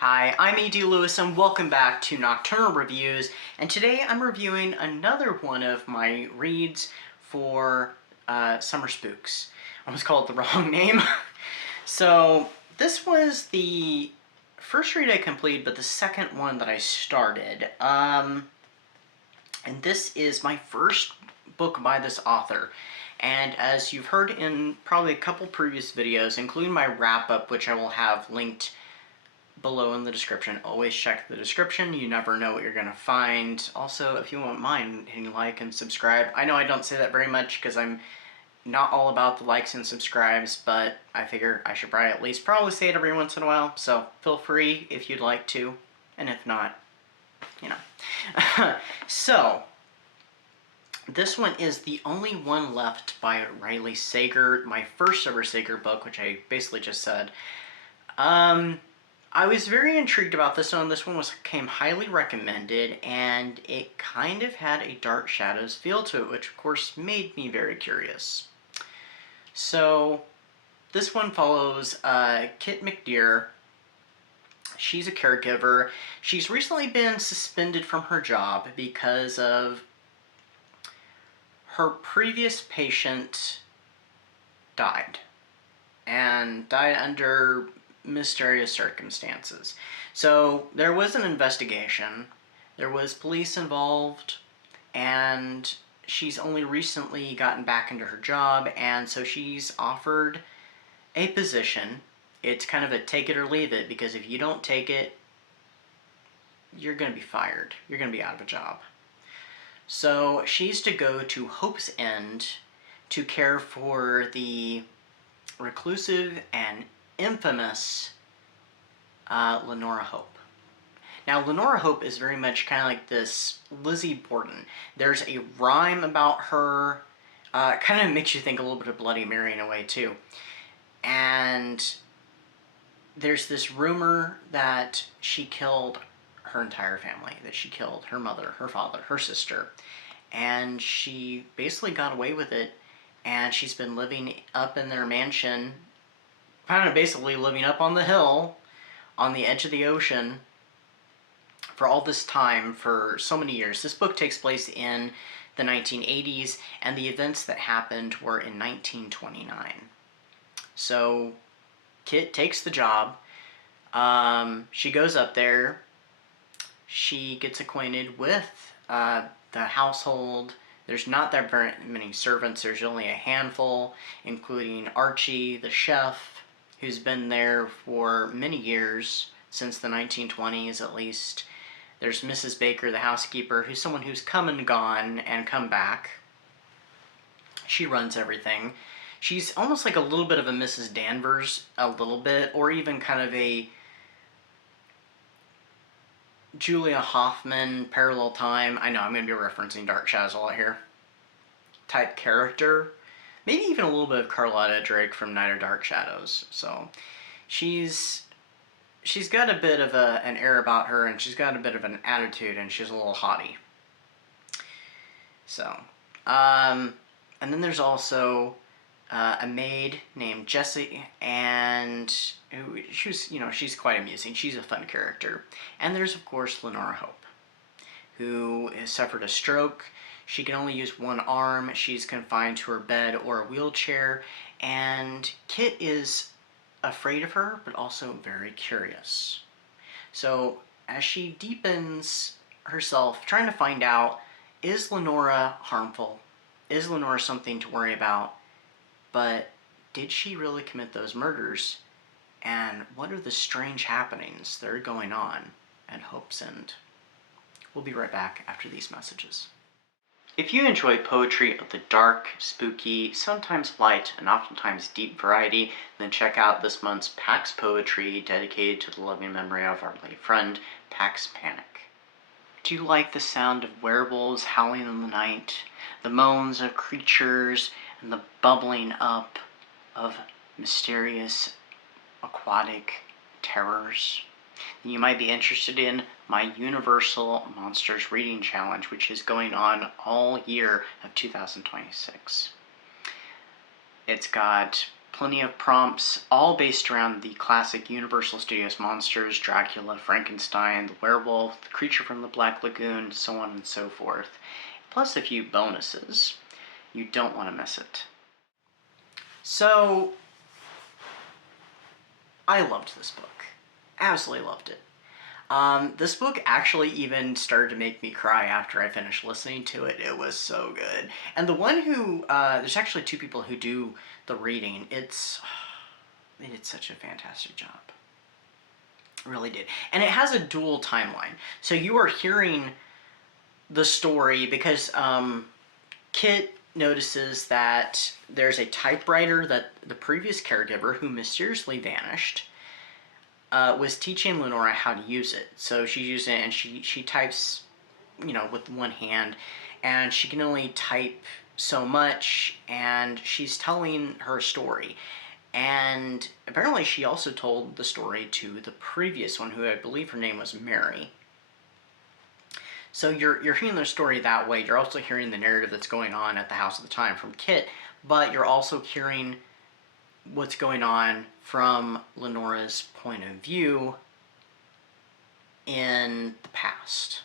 Hi, I'm E.D. Lewis and welcome back to Nocturnal Reviews, and today I'm reviewing another one of my reads for Summer Spooks. I almost called it the wrong name. So this was the first read I completed, but the second one that I started. And this is my first book by this author. And as you've heard in probably a couple previous videos, including my wrap-up, which I will have linked below in the description. Always check the description. You never know what you're going to find. Also, if you won't mind hitting like and subscribe. I know I don't say that very much because I'm not all about the likes and subscribes, but I figure I should probably at least say it every once in a while. So feel free if you'd like to, and if not, you know. So this one is The Only One Left by Riley Sager, my first ever Sager book, which I basically just said. I was very intrigued about this one. This one came highly recommended, and it kind of had a Dark Shadows feel to it, which of course made me very curious. So this one follows Kit McDear. She's a caregiver. She's recently been suspended from her job because of her previous patient died, and died under mysterious circumstances. So there was an investigation, there was police involved, and she's only recently gotten back into her job, and so she's offered a position. It's kind of a take it or leave it, because if you don't take it, you're going to be fired. You're going to be out of a job. So she's to go to Hope's End to care for the reclusive and infamous Lenora Hope. Now, Lenora Hope is very much kind of like this Lizzie Borden. There's a rhyme about her. Kind of makes you think a little bit of Bloody Mary in a way, too. And there's this rumor that she killed her entire family, that she killed her mother, her father, her sister. And she basically got away with it, and she's been living up in their mansion, kind of basically living up on the hill on the edge of the ocean for all this time, for so many years. This book takes place in the 1980s, and the events that happened were in 1929. So Kit takes the job. She goes up there. She gets acquainted with the household. There's not that very many servants. There's only a handful, including Archie, the chef, who's been there for many years, since the 1920s at least. There's Mrs. Baker, the housekeeper, who's someone who's come and gone and come back. She runs everything. She's almost like a little bit of a Mrs. Danvers, a little bit, or even kind of a Julia Hoffman, Parallel Time. I know I'm going to be referencing Dark Shadows a lot here. Type character. Maybe even a little bit of Carlotta Drake from Night of Dark Shadows. So she's got a bit of an air about her, and she's got a bit of an attitude, and she's a little haughty. So, and then there's also a maid named Jessie, and she's quite amusing. She's a fun character. And there's, of course, Lenora Hope, who has suffered a stroke. She can only use one arm. She's confined to her bed or a wheelchair, and Kit is afraid of her, but also very curious. So as she deepens herself, trying to find out, is Lenora harmful? Is Lenora something to worry about? But did she really commit those murders? And what are the strange happenings that are going on at Hope's End? We'll be right back after these messages. If you enjoy poetry of the dark, spooky, sometimes light, and oftentimes deep variety, then check out this month's Pax Poetry dedicated to the loving memory of our late friend, Pax Panic. Do you like the sound of werewolves howling in the night, the moans of creatures, and the bubbling up of mysterious aquatic terrors? Then you might be interested in my Universal Monsters Reading Challenge, which is going on all year of 2026. It's got Plenty of prompts, all based around the classic Universal Studios monsters: Dracula, Frankenstein, the werewolf, the creature from the Black Lagoon, so on and so forth. Plus a few bonuses. You don't want to miss it. So, I loved this book. Absolutely loved it. This book actually even started to make me cry after I finished listening to it. It was so good. And the one who, there's actually two people who do the reading. They did such a fantastic job. It really did. And it has a dual timeline. So you are hearing the story because Kit notices that there's a typewriter that the previous caregiver, who mysteriously vanished, was teaching Lenora how to use it. So she's using it, and she types, with one hand, and she can only type so much, and she's telling her story. And apparently she also told the story to the previous one, who I believe her name was Mary. So you're hearing the story that way. You're also hearing the narrative that's going on at the house at the time from Kit, but you're also hearing what's going on from Lenora's point of view in the past.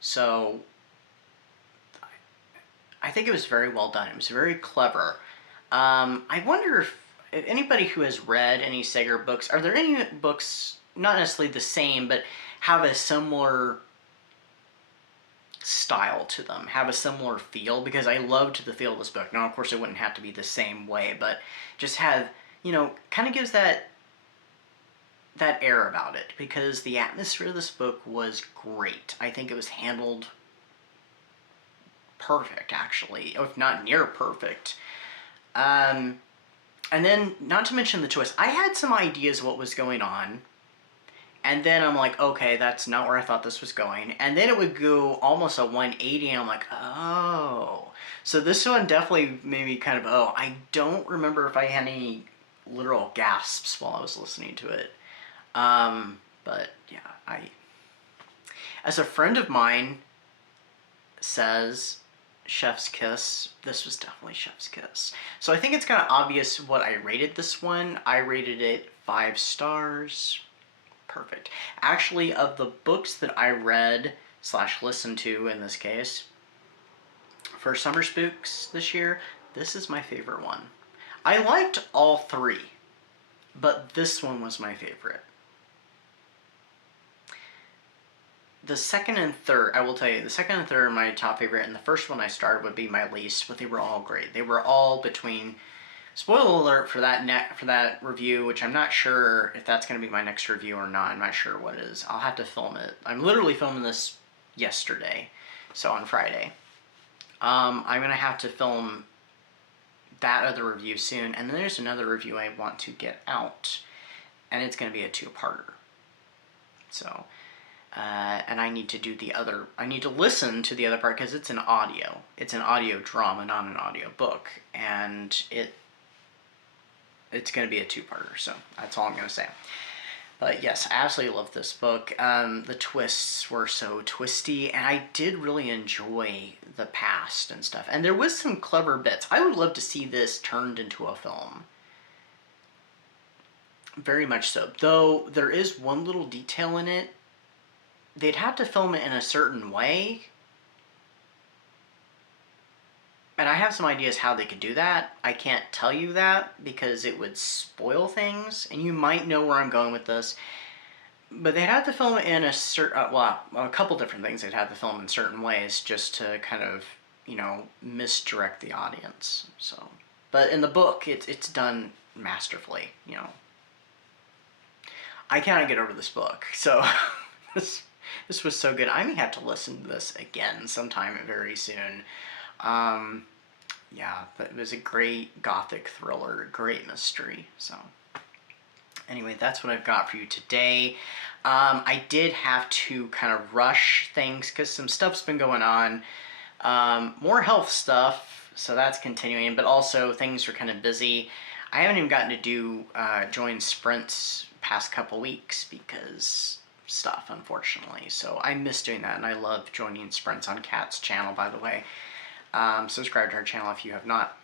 So I think it was very well done. It was very clever. I wonder if anybody who has read any Sager books, are there any books, not necessarily the same, but have a similar style to them, have a similar feel? Because I loved the feel of this book. Now, of course, it wouldn't have to be the same way, but just have, kind of gives that air about it, because the atmosphere of this book was great. I think it was handled perfect, actually, if not near perfect. And then, not to mention the twist, I had some ideas what was going on, and then I'm like, okay, that's not where I thought this was going. And then it would go almost a 180, and I'm like, oh. So this one definitely made me kind of, I don't remember if I had any literal gasps while I was listening to it. But yeah, as a friend of mine says, chef's kiss, this was definitely chef's kiss. So I think it's kind of obvious what I rated this one. I rated it 5 stars. Perfect. Actually, of the books that I read / listened to in this case for Summer Spooks this year, this is my favorite one. I liked all 3, but this one was my favorite. The second and third, I will tell you, the second and third are my top favorite, and the first one I started would be my least, but they were all great. They were all between, spoiler alert for that review, which I'm not sure if that's going to be my next review or not. I'm not sure what it is. I'll have to film it. I'm literally filming this yesterday, so on Friday. I'm going to have to film that other review soon, and then there's another review I want to get out, and it's going to be a 2-parter. So, and I need to listen to the other part, because it's an audio. It's an audio drama, not an audio book, and it's going to be a 2-parter, so that's all I'm going to say. But yes, I absolutely love this book. The twists were so twisty, and I did really enjoy the past and stuff. And there was some clever bits. I would love to see this turned into a film. Very much so. Though there is one little detail in it. They'd have to film it in a certain way. And I have some ideas how they could do that. I can't tell you that because it would spoil things, and you might know where I'm going with this. But they'd have to film it in a certain, a couple different things they'd have to film in certain ways just to kind of, misdirect the audience. So, but in the book, it's done masterfully, I cannot get over this book, so this was so good. I may have to listen to this again sometime very soon. Yeah, but it was a great gothic thriller, great mystery. So anyway, that's what I've got for you today. I did have to kind of rush things because some stuff's been going on. More health stuff, so that's continuing, but also things are kind of busy. I haven't even gotten to join sprints past couple weeks because stuff, unfortunately. So I miss doing that, and I love joining sprints on Kat's channel, by the way. Subscribe to her channel if you have not.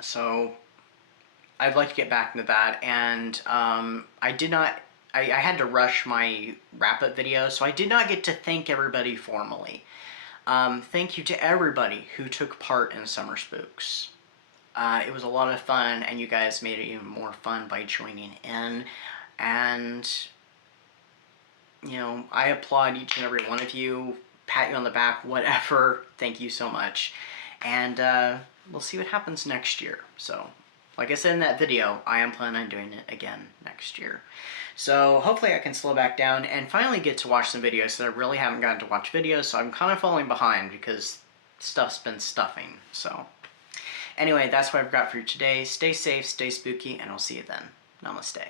So I'd like to get back into that, and I had to rush my wrap-up video, so I did not get to thank everybody formally. Thank you to everybody who took part in Summer Spooks. It was a lot of fun, and you guys made it even more fun by joining in, and, you know, I applaud each and every one of you, pat you on the back, whatever. Thank you so much, and we'll see what happens next year. So, like I said in that video, I am planning on doing it again next year. So hopefully I can slow back down and finally get to watch some videos, so I really haven't gotten to watch videos, so I'm kind of falling behind because stuff's been stuffing. So anyway, that's what I've got for you today. Stay safe, stay spooky, and I'll see you then. Namaste.